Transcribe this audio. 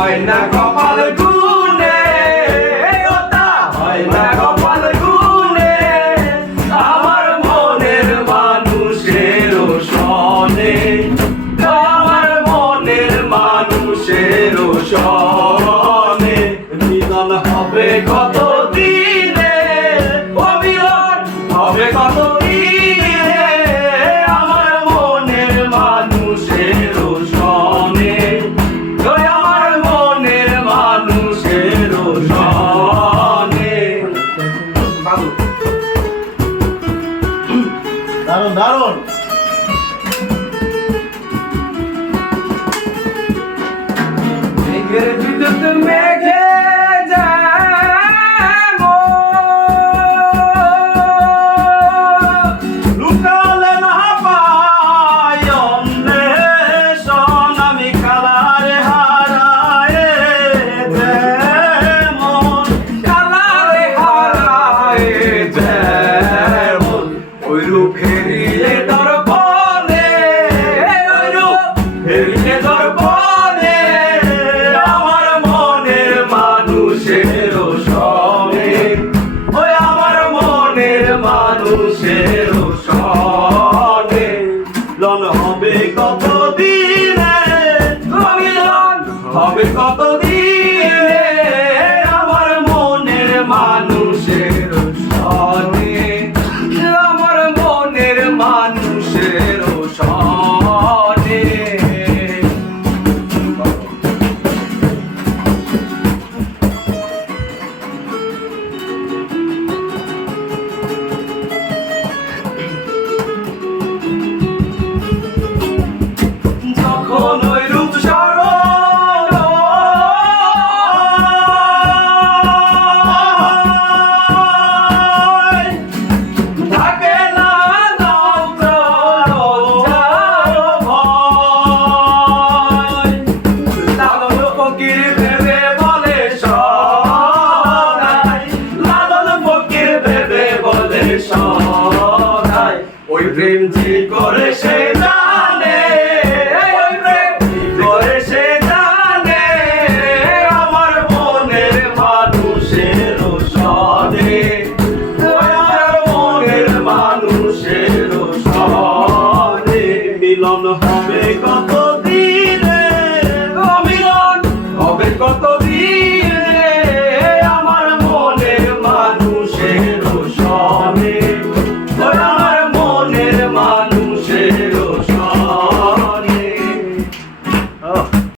হয় না কপাল গুনে, ওটা হয় না কপাল গুনে, আমার মনের মানুষের সনে, আমার মনের মানুষের সনে। মিলন হবে কত দিনে, অমিলন হবে কত দিনে, আমার মনের মানুষের সনে, আমার মনের মানুষের সনে। দারুণ দারুণ। মেঘের বিদ্যুৎ মেঘে লুকালে না পাই অন্বেষণ, আমি কালারে হারায় যেমন, কালারে হারায় যেমন, ওইরূপ হেরিলে দর্পণে, ওইরূপ হেরিলে দর্পণে